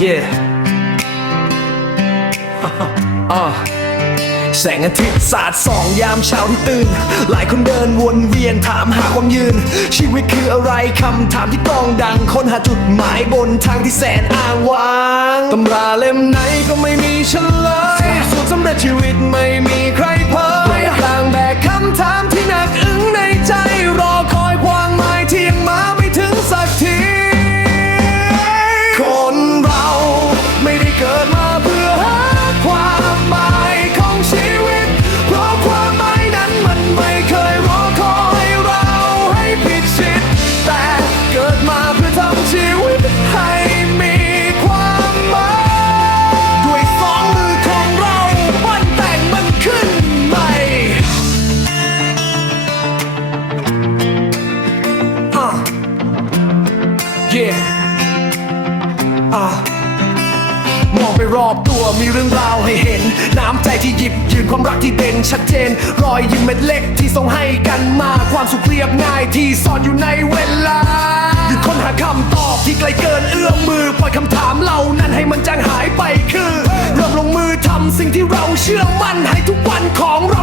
yeah อ่าแสงอาทิตย์สาดส่องยามเช้าที่ตื่น หลายคนเดินวนเวียนถามหาความยืน ชีวิตคืออะไรคำถามที่ต้องดังค้นหาจุดหมายบนทางที่แสนอ้างว้างตำราเล่มไหนก็ไม่มีเฉลยสูตรสำเร็จชีวิต เกิดมาเพื่อหาความหมายของชีวิต เพราะความหมายนั้นมันไม่เคยรอคอยเราให้ผิดชิด แต่เกิดมาเพื่อทำชีวิตให้มีความหมายด้วยสองมือของเราปั้นแต่งมันขึ้นใหม่อะ yeah อะมอง ไปรอบตัวมีเรื่องราวให้เห็น น้ำใจที่หยิบยืนความรักที่เด่นชัดเจน รอยยิ้มเม็ดเล็กที่ส่งให้กันมาความสุขเรียบง่ายที่ซ่อนอยู่ในเวลาหยุดค้นหาคำตอบที่ไกลเกินเอื้อมมือปล่อยคำถามเหล่านั้นให้มันจางหายไปคือ เริ่มลงมือทำสิ่งที่เราเชื่อมั่นให้ทุกวันของเรา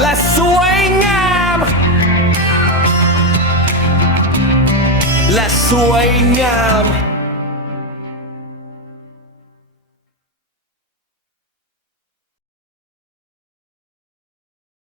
และสวยงาม และสวยงาม